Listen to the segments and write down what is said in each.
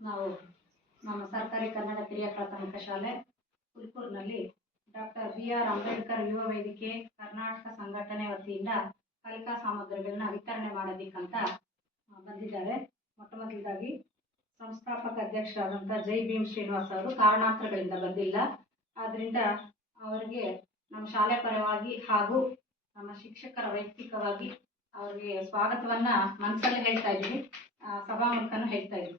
ನಾವು ನಮ್ಮ ಸರ್ಕಾರಿ ಕನ್ನಡ ಕಿರಿಯ ಪ್ರಾಥಮಿಕ ಶಾಲೆ ಹುಲ್ಕೂರಿನಲ್ಲಿ ಡಾಕ್ಟರ್ ಬಿ ಆರ್ ಅಂಬೇಡ್ಕರ್ ಯುವ ವೇದಿಕೆ ಕರ್ನಾಟಕ ಸಂಘಟನೆ ವತಿಯಿಂದ ಕಲಿಕಾ ಸಾಮಗ್ರಿಗಳನ್ನ ವಿತರಣೆ ಮಾಡೋದಿಕ್ಕಂತ ಬಂದಿದ್ದಾರೆ. ಮೊಟ್ಟ ಮೊದಲದಾಗಿ ಸಂಸ್ಥಾಪಕ ಅಧ್ಯಕ್ಷರಾದಂಥ ಜೈ ಭೀಮ್ ಶ್ರೀನಿವಾಸ್ ಅವರು ಕಾರಣಾಂತರಗಳಿಂದ ಬಂದಿಲ್ಲ. ಆದ್ದರಿಂದ ಅವರಿಗೆ ನಮ್ಮ ಶಾಲೆ ಪರವಾಗಿ ಹಾಗೂ ನಮ್ಮ ಶಿಕ್ಷಕರ ವೈಯಕ್ತಿಕವಾಗಿ ಅವರಿಗೆ ಸ್ವಾಗತವನ್ನ ಮನಸ್ಸಲ್ಲಿ ಹೇಳ್ತಾ ಇದ್ದೀವಿ ಸಭಾಮುಖನೂ ಸಭಾ ಹೇಳ್ತಾ ಇದ್ದೀವಿ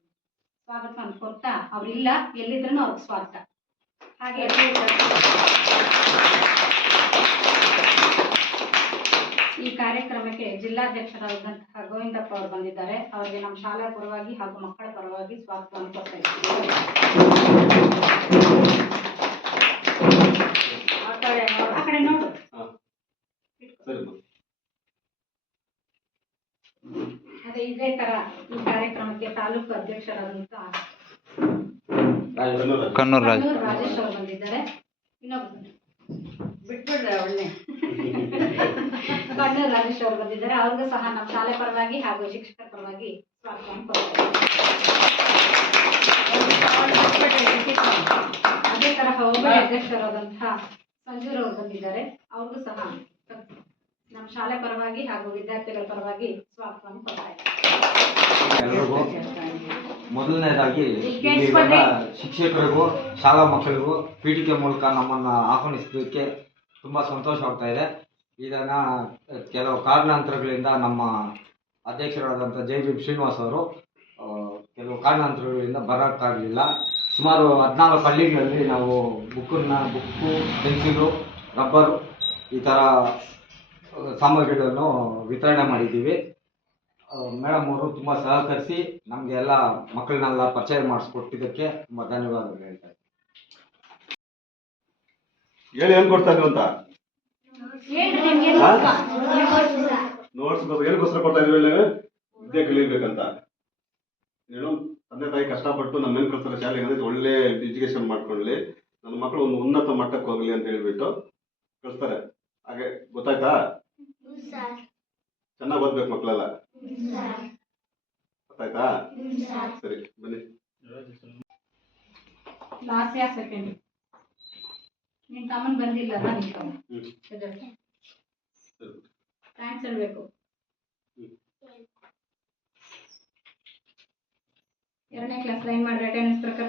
ಸ್ವಾಗತವನ್ನು ಕೊಡ್ತಾ ಅವರಿಲ್ಲ ಎಲ್ಲಿದ್ರೂ ಅವ್ರಿಗೆ ಸ್ವಾಗತ. ಹಾಗೆ ಈ ಕಾರ್ಯಕ್ರಮಕ್ಕೆ ಜಿಲ್ಲಾಧ್ಯಕ್ಷರಾದಂತಹ ಗೋವಿಂದಪ್ಪ ಅವರು ಬಂದಿದ್ದಾರೆ. ಅವರಿಗೆ ನಮ್ಮ ಶಾಲಾ ಪರವಾಗಿ ಹಾಗೂ ಮಕ್ಕಳ ಪರವಾಗಿ ಸ್ವಾಗತವನ್ನು ಕೊಡ್ತಾ ಇದ್ದೀವಿ. ಅದೇ ಇದೇ ತರ ಈ ಕಾರ್ಯಕ್ರಮಕ್ಕೆ ತಾಲೂಕು ಅಧ್ಯಕ್ಷರಾದಂತ. ಕಣ್ಣೂರು ರಾಜೇಶ್ ಅವರು ಬಂದಿದ್ದಾರೆ. ಇನ್ನೊಬ್ಬ ಬಿಟ್ಬಿಡ್ರೆ ಒಳ್ಳೆ. ಕಣ್ಣೂರು ರಾಜೇಶ್ ಅವರು ಬಂದಿದ್ದಾರೆ. ಅವ್ರಿಗೂ ಸಹ ನಮ್ಮ ಶಾಲೆ ಪರವಾಗಿ ಹಾಗೂ ಶಿಕ್ಷಕರ ಪರವಾಗಿ ಸ್ವಾಗತ ಅದೇ ತರಹ ಉಪ ಅಧ್ಯಕ್ಷರಾದಂತಹ ಸಂಜೂರ್ ಅವರು ಬಂದಿದ್ದಾರೆ. ಅವ್ರಿಗೂ ಸಹ ಶಾಲೆ ಪರವಾಗಿ ಹಾಗೂ ವಿದ್ಯಾರ್ಥಿಗಳ ಪರವಾಗಿ ಸ್ವಾಗತವನ್ನು ಕೊಡ್ತಾ ಇದ್ದಾರೆ ಎಲ್ರಿಗೂ ಮೊದಲನೇದಾಗಿ ಶಿಕ್ಷಕರಿಗೂ ಶಾಲಾ ಮಕ್ಕಳಿಗೂ ಪೀಠಿಕೆ ಮೂಲಕ ನಮ್ಮನ್ನ ಆಹ್ವಾನಿಸಿದ್ದಕ್ಕೆ ತುಂಬಾ ಸಂತೋಷವಾಗ್ತಾ ಇದೆ. ಇದನ್ನ ಕೆಲವು ಕಾರಣಾಂತರಗಳಿಂದ ನಮ್ಮ ಅಧ್ಯಕ್ಷರಾದಂಥ ಜೆ ಬಿ ಶ್ರೀನಿವಾಸ್ ಅವರು ಕೆಲವು ಕಾರಣಾಂತರಗಳಿಂದ ಬರೋಕ್ಕಾಗಲಿಲ್ಲ ಸುಮಾರು ಹದಿನಾಲ್ಕು ಹಳ್ಳಿಗಳಲ್ಲಿ ನಾವು ಬುಕ್ಕನ್ನು ಬುಕ್ಕು ಪೆನ್ಸಿಲು ರಬ್ಬರು ಈ ಥರ ಸಾಮಗ್ರಿಗಳನ್ನು ವಿತರಣೆ ಮಾಡಿದ್ದೀವಿ. ಮೇಡಮ್ ಅವರು ತುಂಬ ಸಹಕರಿಸಿ ನಮಗೆ ಎಲ್ಲ ಮಕ್ಕಳನ್ನೆಲ್ಲ ಪರಿಚಯ ಮಾಡಿಸ್ಕೊಟ್ಟಿದ್ದಕ್ಕೆ ತುಂಬ ಧನ್ಯವಾದಗಳು ಹೇಳ್ತಾ ಹೇಳಿ ಏನ್ ಕೊಡ್ತಾ ಇದ್ರು ಅಂತ? ನೋಟ್ಸ್ ಏನಕ್ಕೋಸ್ಕರ ಕೊಡ್ತಾ ಇದ್ವಿ ಹೇಳಿ ವಿದ್ಯೆ ಕಲಿಬೇಕಂತ ಏನು? ತಂದೆ ತಾಯಿ ಕಷ್ಟಪಟ್ಟು ನಮ್ಮ ಏನು ಕಳ್ತಾರೆ ಶಾಲೆಗೆ ಅಂದ್ರೆ ಒಳ್ಳೆ ಎಜುಕೇಶನ್ ಮಾಡ್ಕೊಳ್ಳಿ ನನ್ನ ಮಕ್ಕಳು ಒಂದು ಉನ್ನತ ಮಟ್ಟಕ್ಕೆ ಹೋಗ್ಲಿ ಅಂತ ಹೇಳ್ಬಿಟ್ಟು ಕಳಿಸ್ತಾರೆ. ಹಾಗೆ ಗೊತ್ತಾಯ್ತಾ? ಚೆನ್ನಾಗಿ ಓದ್ಬೇಕು ಮಕ್ಕಳೆಲ್ಲ ಗೊತ್ತಾಯ್ತಾ? ಸರಿ ಬನ್ನಿ. ಲಾಸ್ಟ್ ಯಾ ಸೆಕೆಂಡ್ ನಿನ್ ಕಾಮನ್ ಬಂದಿಲ್ಲ ನಿನ್. ಥ್ಯಾಂಕ್ಸ್ ಹೇಳ್ಬೇಕು. ಹ್ಮ್. ಎರಡನೇ ಕ್ಲಾಸ್ ಲೈನ್ ಮಾಡ್ರಿ ಅಟೆಂಡೆನ್ಸ್ ಪ್ರಕಾರ.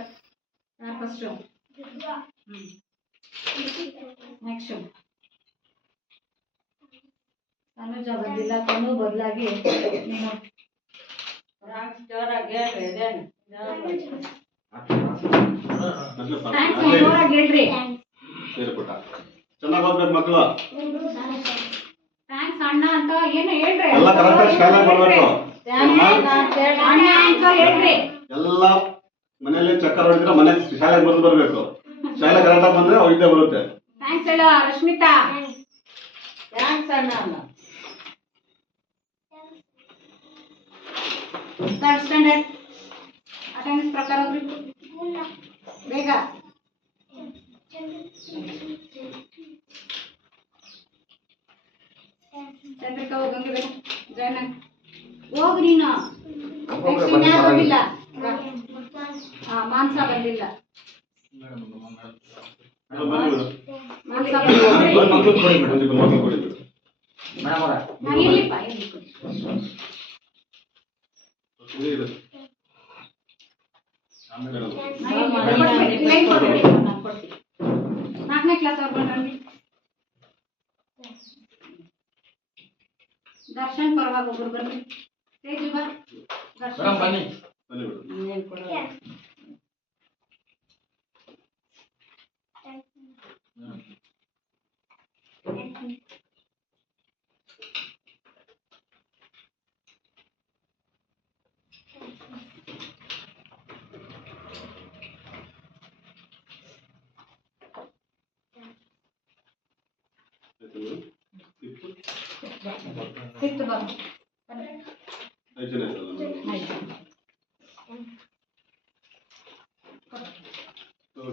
ಫಸ್ಟು ನೆಕ್ಸ್ಟ್ ತನುಜ ಬಂದಿಲ್ಲ ತನು ಬದಲಾಗಿ ನೀನು ಥ್ಯಾಂಕ್ಸ್ ಜೋರಾಗಿ ಹೇಳ್ರಿ ಸರಿ ಪುಟ್ಟ. ಚೆನ್ನಾಗಿ ಓದ್ಬೇಕು ಮಕ್ಕಳು ಥ್ಯಾಂಕ್ಸ್ ಅಣ್ಣ ಅಂತ ಏನು ಹೇಳ್ರಿ? ಎಲ್ಲ ಕರೆಕ್ಟಾಗಿ ಶಾಲೆ ಮಾಡ್ಬೇಕು. ಅಣ್ಣ ಅಂತ ಹೇಳ್ರಿ. ಎಲ್ಲ ಮನೆಯಲ್ಲಿ ಚಕ್ಕರ್ ಹೊಡಿದ್ರೆ ಮನೆ ಶಾಲೆಗೆ ಬಂದು ಬರ್ಬೇಕು. ಶಾಲೆ ಕರೆಕ್ಟಾಗಿ ಬಂದ್ರೆ ಅವ್ರ ಇದ್ದೇ ಬರುತ್ತೆ. ಥ್ಯಾಂಕ್ಸ್ ಹೇಳ ರಶ್ಮಿತಾ. ಥರ್ಡ್ ಸ್ಟ್ಯಾಂಡರ್ಡ್ ಅಟೆಂಡೆನ್ಸ್ ಪ್ರಕಾರ ಹೋಗ್ರಿ. ಬೇಗ. ಚಂದ್ರಿಕಾ ಹೋಗ್ ಹಂಗೆ ಬೇಗ. ಜಯಣ್ಣ ಹೋಗ್ ನೀನು. ಬನ್ನಿ, ಇನ್ಯಾರು ಪರವಾಗಿಲ್ಲ. ಬಂದಿಲ್ಲ ಹಾ ಮಾನ್ಸ ಬಂದಿಲ್ಲ. ಮಾಂಸ ಬಂದಿಲ್ಲ. ಮೇಡಮ್ ಅವರ ಇರ್ಲಿಪ್ಪ ಇರ್ಲಿ. ಕೊಡಿ. ಇಲ್ಲಿ ಇದೆ. ಮೇಡಮ್. ಹಾ, ಇರ್ಲಿ. ಕೊಡ್ಬೇಡಿ, ಲೈನ್ ಕೊಡ್ಬೇಡಿ, ನಾನು ಕೊಡ್ತೀನಿ. ನಾಲ್ಕನೇ ಕ್ಲಾಸ್ ಅವ್ರು ಬಂದ್ರಲ್ಲಿ ದರ್ಶನ್ ಪರವಾಗಿ ಒಬ್ರು ಬರ್ರಿ ತೇಜು ಬಾ ದರ್ಶನ್ ಬನ್ನಿ फिफ्थ बार ऐसे नहीं चला तो